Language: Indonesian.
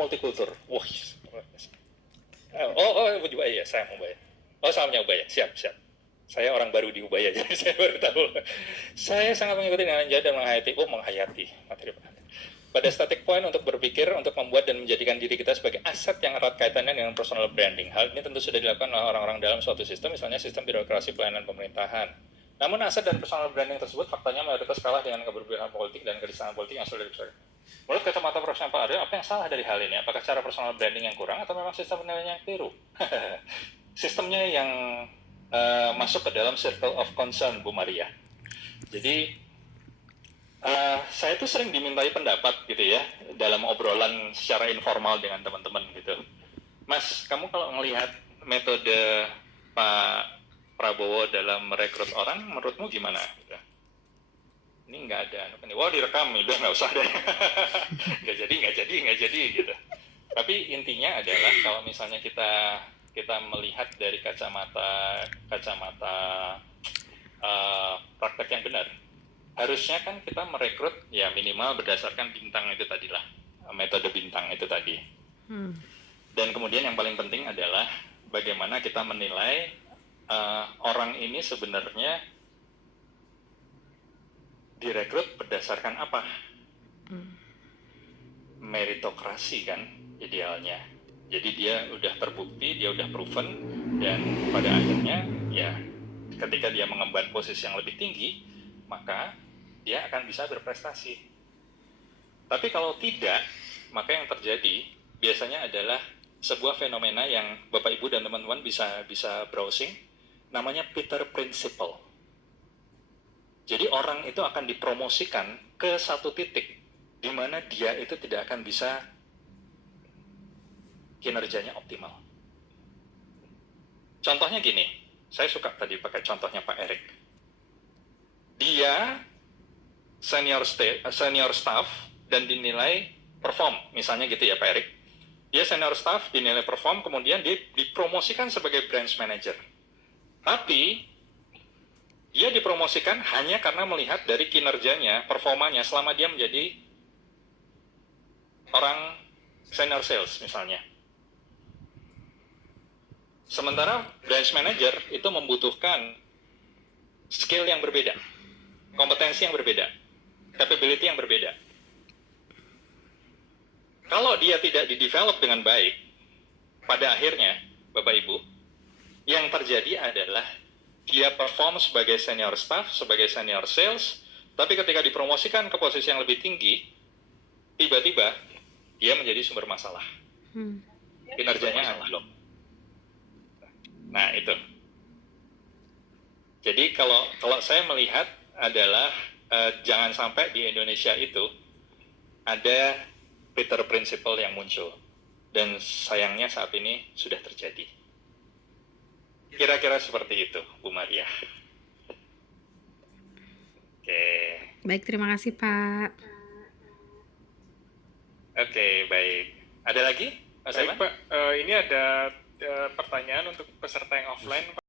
multikultur. Wah, oh, juga iya, saya mau Ubaya. Oh, salamnya Ubaya, siap. Saya orang baru di Ubaya, jadi saya baru tahu. Saya sangat mengikuti dengan jauh dan menghayati materi pada static point untuk berpikir, untuk membuat dan menjadikan diri kita sebagai aset yang erat kaitannya dengan personal branding. Hal ini tentu sudah dilakukan oleh orang-orang dalam suatu sistem, misalnya sistem birokrasi pelayanan pemerintahan. Namun aset dan personal branding tersebut faktanya mayoritas kalah dengan keberpihakan politik dan kedistaan politik yang sudah dibesarkan. Menurut kacamata profesional Pak Aryo, apa yang salah dari hal ini? Apakah cara personal branding yang kurang atau memang sistem penilaiannya yang keliru? Sistemnya yang masuk ke dalam circle of concern, Bu Maria. Jadi saya tuh sering dimintai pendapat gitu ya dalam obrolan secara informal dengan teman-teman gitu. Mas, kamu kalau ngelihat metode Pak Prabowo dalam merekrut orang, menurutmu gimana? Gitu. Ini nggak ada, wah direkam, udah nggak usah deh. nggak jadi gitu. Tapi intinya adalah kalau misalnya kita melihat dari kacamata praktek yang benar, harusnya kan kita merekrut ya minimal berdasarkan bintang itu tadilah, metode bintang itu tadi. Dan kemudian yang paling penting adalah bagaimana kita menilai orang ini sebenarnya direkrut berdasarkan apa? Meritokrasi kan idealnya. Jadi dia udah terbukti, dia udah proven, dan pada akhirnya ya ketika dia mengemban posisi yang lebih tinggi, maka dia akan bisa berprestasi. Tapi kalau tidak, maka yang terjadi biasanya adalah sebuah fenomena yang Bapak Ibu dan teman-teman bisa browsing, namanya Peter Principle. Jadi orang itu akan dipromosikan ke satu titik di mana dia itu tidak akan bisa kinerjanya optimal. Contohnya gini, saya suka tadi pakai contohnya Pak Erik. Dia senior staff dan dinilai perform, misalnya gitu ya Pak Erik. Dia senior staff, dinilai perform, kemudian dia dipromosikan sebagai branch manager. Tapi dia dipromosikan hanya karena melihat dari kinerjanya, performanya selama dia menjadi orang senior sales misalnya. Sementara branch manager itu membutuhkan skill yang berbeda, kompetensi yang berbeda, capability yang berbeda. Kalau dia tidak di-develop dengan baik, pada akhirnya, Bapak Ibu, yang terjadi adalah dia perform sebagai senior staff, sebagai senior sales, tapi ketika dipromosikan ke posisi yang lebih tinggi, tiba-tiba dia menjadi sumber masalah. Kinerjanya anjlok. Nah, itu. Jadi kalau saya melihat adalah jangan sampai di Indonesia itu ada Peter Principle yang muncul. Dan sayangnya saat ini sudah terjadi. Kira-kira seperti itu, Bu Maria. Oke. Baik, terima kasih Pak. Oke, baik. Ada lagi, Mas Evan? Baik Pak, ini ada pertanyaan untuk peserta yang offline Pak.